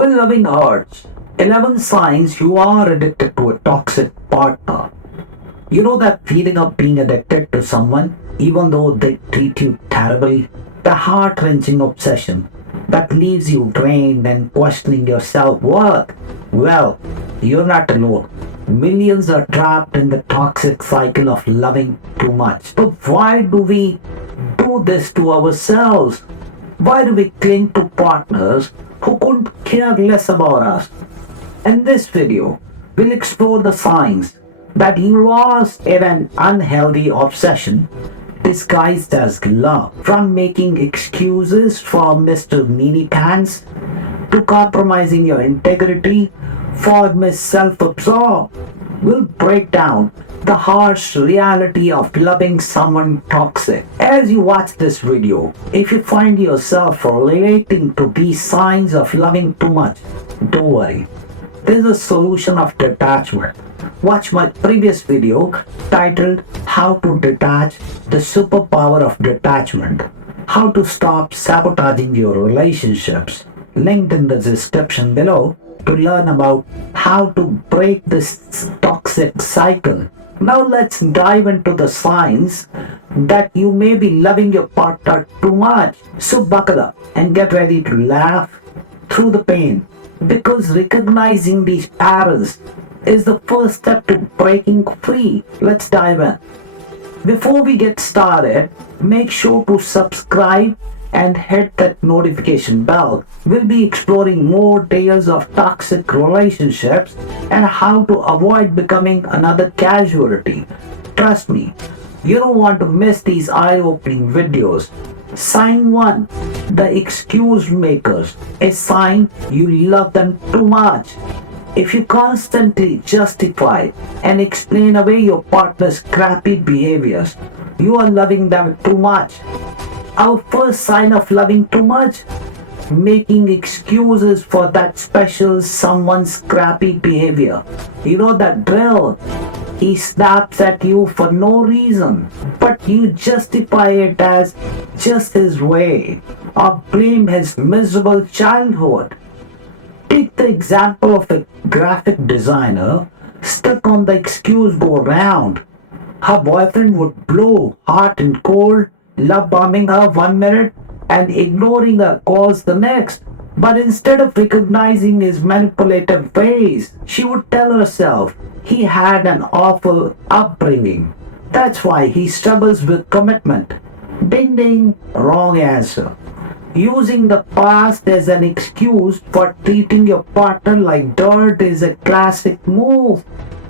Well, loving hearts, 11 signs you are addicted to a toxic partner. You know that feeling of being addicted to someone even though they treat you terribly? The heart wrenching obsession that leaves you drained and questioning your self worth. Well, you're not alone. Millions are trapped in the toxic cycle of loving too much. But why do we do this to ourselves? Why do we cling to partners who couldn't care less about us? In this video, we'll explore the signs that you lost in an unhealthy obsession disguised as love. From making excuses for Mr. Needy Pants to compromising your integrity for Miss Self-Absorbed, we'll break down the harsh reality of loving someone toxic. As you watch this video, if you find yourself relating to these signs of loving too much, don't worry. There's a solution of detachment. Watch my previous video titled How to Detach, the Superpower of Detachment. How to stop sabotaging your relationships. Linked in the description below to learn about how to break this toxic cycle. Now let's dive into the signs that you may be loving your partner too much. So buckle up and get ready to laugh through the pain, because recognizing these patterns is the first step to breaking free. Let's dive in. Before we get started, make sure to subscribe and hit that notification bell. We'll be exploring more tales of toxic relationships and how to avoid becoming another casualty. Trust me, you don't want to miss these eye-opening videos. Sign 1. The excuse makers. A sign you love them too much. If you constantly justify and explain away your partner's crappy behaviors, you are loving them too much. Our first sign of loving too much? Making excuses for that special someone's crappy behavior. You know that drill. He snaps at you for no reason, but you justify it as just his way, or blame his miserable childhood. Take the example of a graphic designer stuck on the excuse go round. Her boyfriend would blow hot and cold, love bombing her 1 minute and ignoring her calls the next. But instead of recognizing his manipulative ways, she would tell herself he had an awful upbringing. That's why he struggles with commitment. Ding ding, wrong answer. Using the past as an excuse for treating your partner like dirt is a classic move.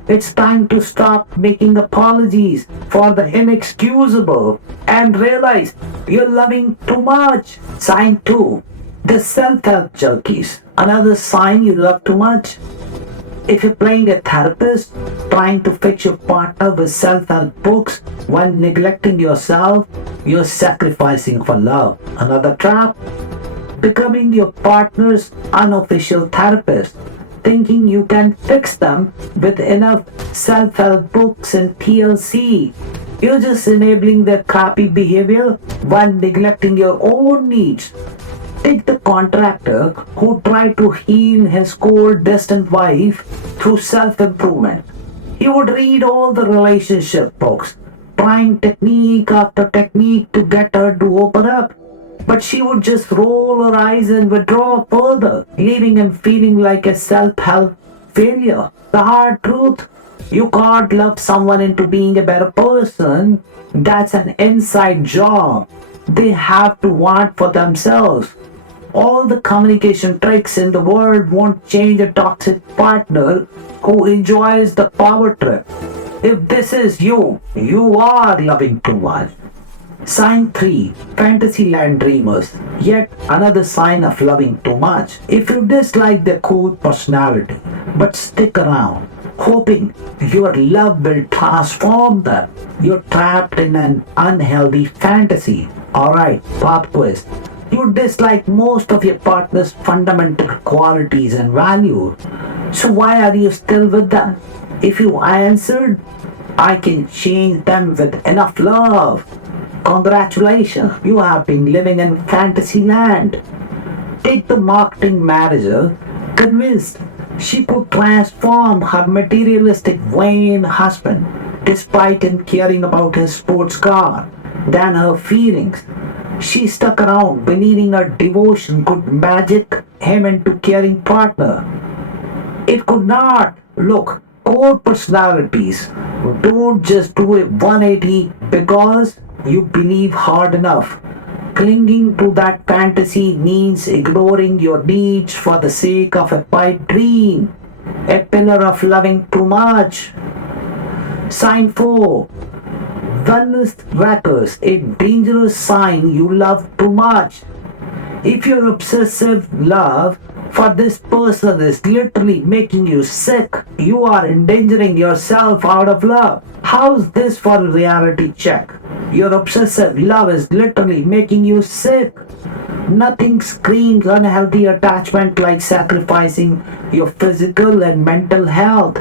It's time to stop making apologies for the inexcusable and realize you're loving too much. Sign 2. The self-help junkies. Another sign you love too much. If you're playing a therapist, trying to fix your partner with self-help books while neglecting yourself, you're sacrificing for love. Another trap. Becoming your partner's unofficial therapist, thinking you can fix them with enough self-help books and TLC. You're just enabling their crappy behavior while neglecting your own needs. Take the contractor who tried to heal his cold, distant wife through self-improvement. He would read all the relationship books, trying technique after technique to get her to open up. But she would just roll her eyes and withdraw further, leaving him feeling like a self-help failure. The hard truth, you can't love someone into being a better person. That's an inside job they have to want for themselves. All the communication tricks in the world won't change a toxic partner who enjoys the power trip. If this is you, you are loving too much. Sign 3. Fantasyland dreamers. Yet another sign of loving too much. If you dislike their cool personality, but stick around, hoping your love will transform them, you're trapped in an unhealthy fantasy. Alright, pop quiz. You dislike most of your partner's fundamental qualities and values. So why are you still with them? If you answered, I can change them with enough love. Congratulations, you have been living in Fantasyland. Take the marketing manager convinced she could transform her materialistic vain husband, despite him caring about his sports car, than her feelings. She stuck around believing her devotion could magic him into caring partner. It could not. Look, core personalities don't just do a 180 because you believe hard enough. Clinging to that fantasy means ignoring your needs for the sake of a pipe dream, a pillar of loving too much. Sign 4. Wellness wreckers, a dangerous sign you love too much. If your obsessive love for this person is literally making you sick, you are endangering yourself out of love. How's this for a reality check? Your obsessive love is literally making you sick. Nothing screams unhealthy attachment like sacrificing your physical and mental health.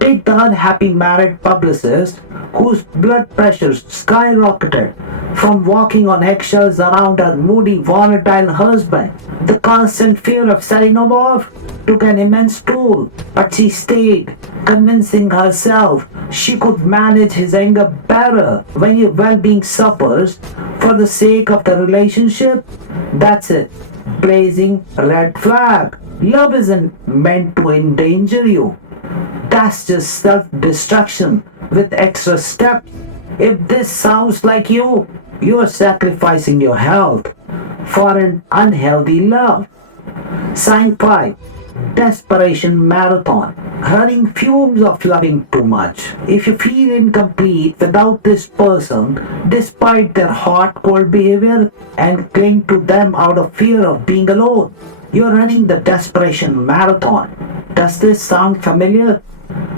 Take the unhappy married publicist whose blood pressure skyrocketed from walking on eggshells around her moody, volatile husband. The constant fear of setting him off took an immense toll, but she stayed, convincing herself she could manage his anger better. When your well-being suffers for the sake of the relationship, that's it. Blazing red flag. Love isn't meant to endanger you. That's just self-destruction with extra steps. If this sounds like you're sacrificing your health for an unhealthy love. Sign 5. Desperation marathon. Running fumes of loving too much. If you feel incomplete without this person, despite their hot, cold behavior, and cling to them out of fear of being alone, you're running the desperation marathon. Does this sound familiar?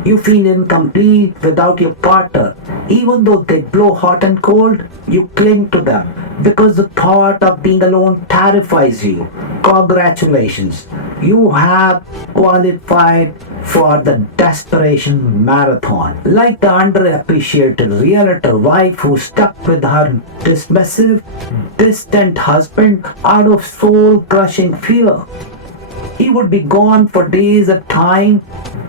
You feel incomplete without your partner. Even though they blow hot and cold, you cling to them because the thought of being alone terrifies you. Congratulations, you have qualified for the desperation marathon. Like the underappreciated realtor wife who stuck with her dismissive, distant husband out of soul-crushing fear. He would be gone for days at a time,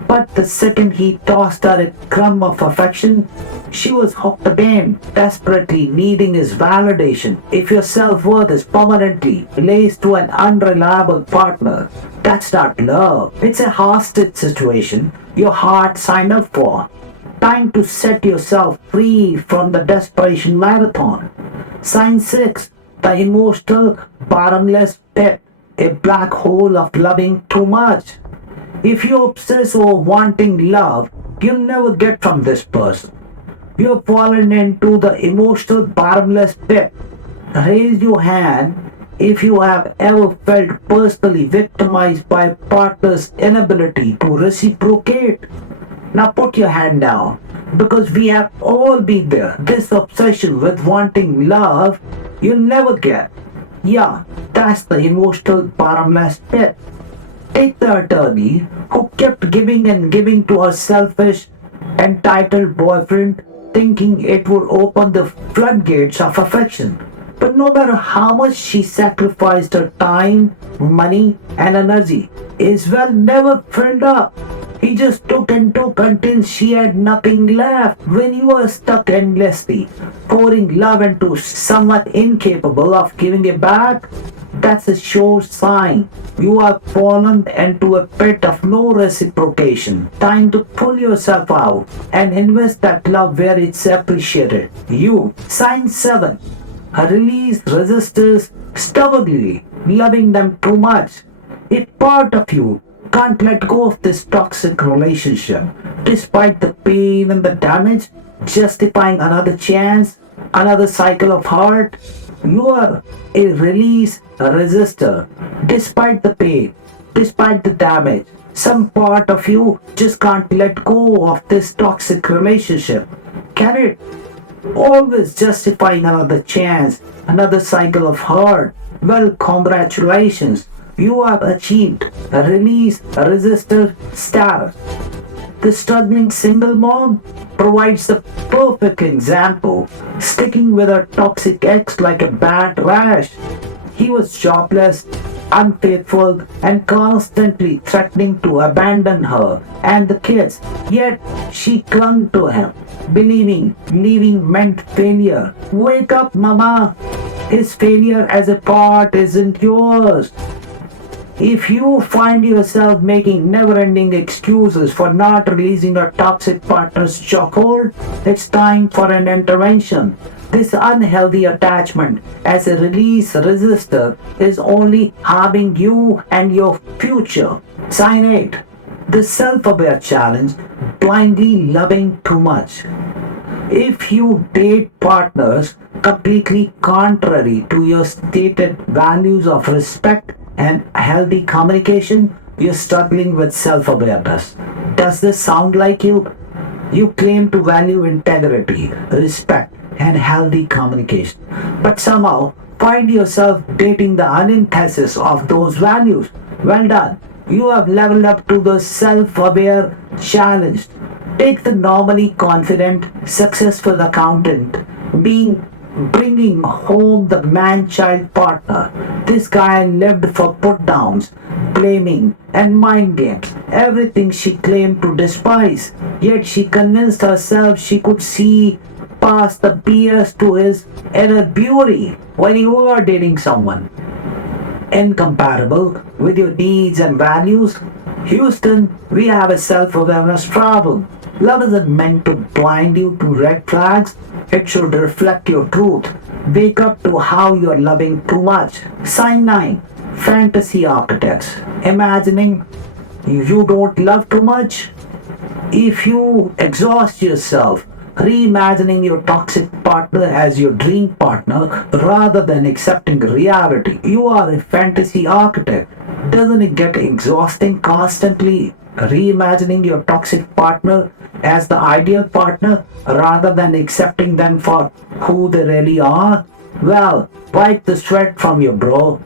but the second he tossed her a crumb of affection, she was hooked again, desperately needing his validation. If your self-worth is permanently laced to an unreliable partner, that's not love. It's a hostage situation your heart signed up for. Time to set yourself free from the desperation marathon. Sign 6. The emotional bottomless pit. A black hole of loving too much. If you obsess over wanting love, you'll never get from this person. You've fallen into the emotional bottomless pit. Raise your hand if you have ever felt personally victimized by a partner's inability to reciprocate. Now put your hand down, because we have all been there. This obsession with wanting love you'll never get. Yeah, that's the emotional bottomless pit. Take the attorney who kept giving and giving to her selfish, entitled boyfriend, thinking it would open the floodgates of affection. But no matter how much she sacrificed her time, money, and energy, Israel never filled up. He just took and took until she had nothing left. When you are stuck endlessly, pouring love into someone incapable of giving it back, that's a sure sign you have fallen into a pit of no reciprocation. Time to pull yourself out and invest that love where it's appreciated. Sign 7. Release resistors stubbornly, loving them too much. If part of you can't let go of this toxic relationship, despite the pain and the damage, justifying another chance, another cycle of hurt, you are a release resistor. Despite the pain, despite the damage, some part of you just can't let go of this toxic relationship. Can it? Always justifying another chance, another cycle of hurt. Well, congratulations. You have achieved a release resistor status. The struggling single mom provides the perfect example, sticking with her toxic ex like a bad rash. He was jobless, unfaithful, and constantly threatening to abandon her and the kids. Yet she clung to him, believing leaving meant failure. Wake up, Mama! His failure as a part isn't yours. If you find yourself making never-ending excuses for not releasing your toxic partner's chokehold, it's time for an intervention. This unhealthy attachment as a release resistor is only harming you and your future. Sign 8. The self-aware challenge, blindly loving too much. If you date partners completely contrary to your stated values of respect and healthy communication, you're struggling with self-awareness. Does this sound like you? You claim to value integrity, respect, and healthy communication, but somehow find yourself dating the antithesis of those values. Well done. You have leveled up to the self-aware challenge. Take the normally confident, successful accountant being bringing home the man-child partner. This guy lived for put-downs, blaming, and mind games, everything she claimed to despise. Yet she convinced herself she could see past the BS to his inner beauty when you are dating someone incompatible with your needs and values. Houston, we have a self-awareness problem. Love isn't meant to blind you to red flags. It should reflect your truth. Wake up to how you're loving too much. Sign 9. Fantasy architects. Imagining you don't love too much. If you exhaust yourself reimagining your toxic partner as your dream partner rather than accepting reality, you are a fantasy architect. Doesn't it get exhausting constantly reimagining your toxic partner as the ideal partner rather than accepting them for who they really are? Well, wipe the sweat from your brow.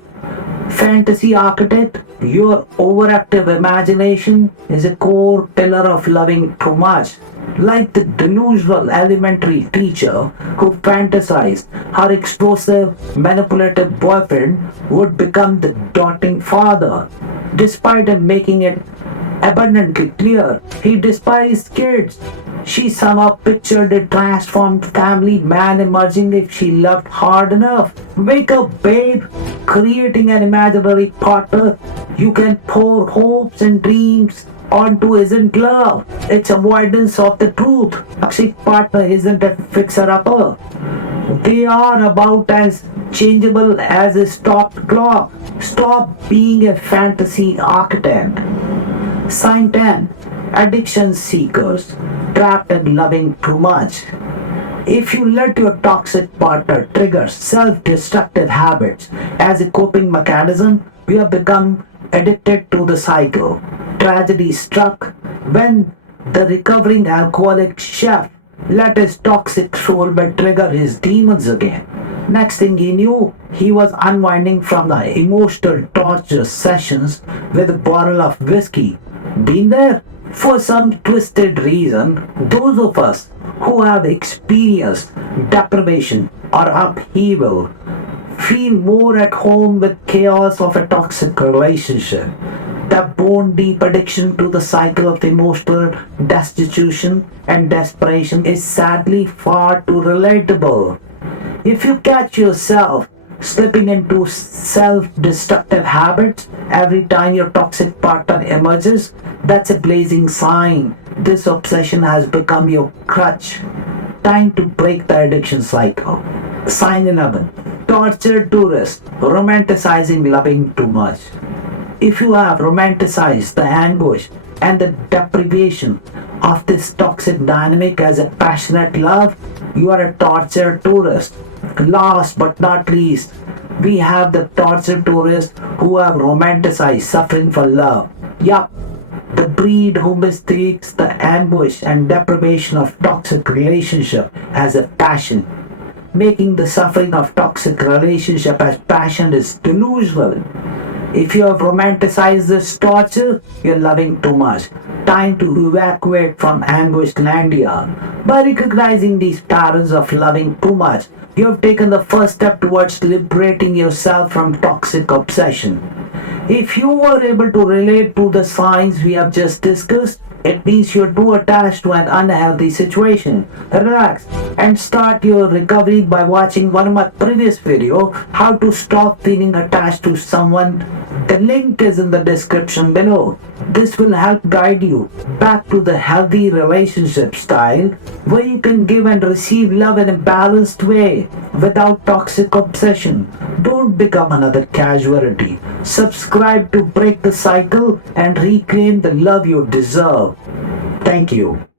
Fantasy architect, your overactive imagination is a core pillar of loving too much. Like the delusional elementary teacher who fantasized her explosive, manipulative boyfriend would become the doting father, despite him making it abundantly clear he despised kids. She somehow pictured a transformed family man emerging if she loved hard enough. Wake up, babe! Creating an imaginary partner you can pour hopes and dreams onto isn't love. It's avoidance of the truth. Toxic partner isn't a fixer-upper. They are about as changeable as a stopped clock. Stop being a fantasy architect. Sign 10. Addiction seekers, trapped in loving too much. If you let your toxic partner trigger self-destructive habits as a coping mechanism, you have become addicted to the cycle. Tragedy struck when the recovering alcoholic chef let his toxic soulmate trigger his demons again. Next thing he knew, he was unwinding from the emotional torture sessions with a bottle of whiskey. Been there? For some twisted reason, those of us who have experienced deprivation or upheaval feel more at home with chaos of a toxic relationship. The bone-deep addiction to the cycle of emotional destitution and desperation is sadly far too relatable. If you catch yourself slipping into self-destructive habits every time your toxic partner emerges, that's a blazing sign. This obsession has become your crutch. Time to break the addiction cycle. Sign 11. Tortured tourist, romanticizing loving too much. If you have romanticized the anguish and the deprivation of this toxic dynamic as a passionate love, you are a tortured tourist. Last but not least, we have the tortured tourists who have romanticized suffering for love. Yup, the breed who mistakes the anguish and deprivation of toxic relationship as a passion. Making the suffering of toxic relationship as passion is delusional. If you have romanticized this torture, you're loving too much. Time to evacuate from anguished landia. By recognizing these patterns of loving too much, you have taken the first step towards liberating yourself from toxic obsession. If you were able to relate to the signs we have just discussed, it means you're too attached to an unhealthy situation. Relax and start your recovery by watching one of my previous video, how to stop feeling attached to someone. The link is in the description below. This will help guide you back to the healthy relationship style where you can give and receive love in a balanced way without toxic obsession. Don't become another casualty. Subscribe to break the cycle and reclaim the love you deserve. Thank you.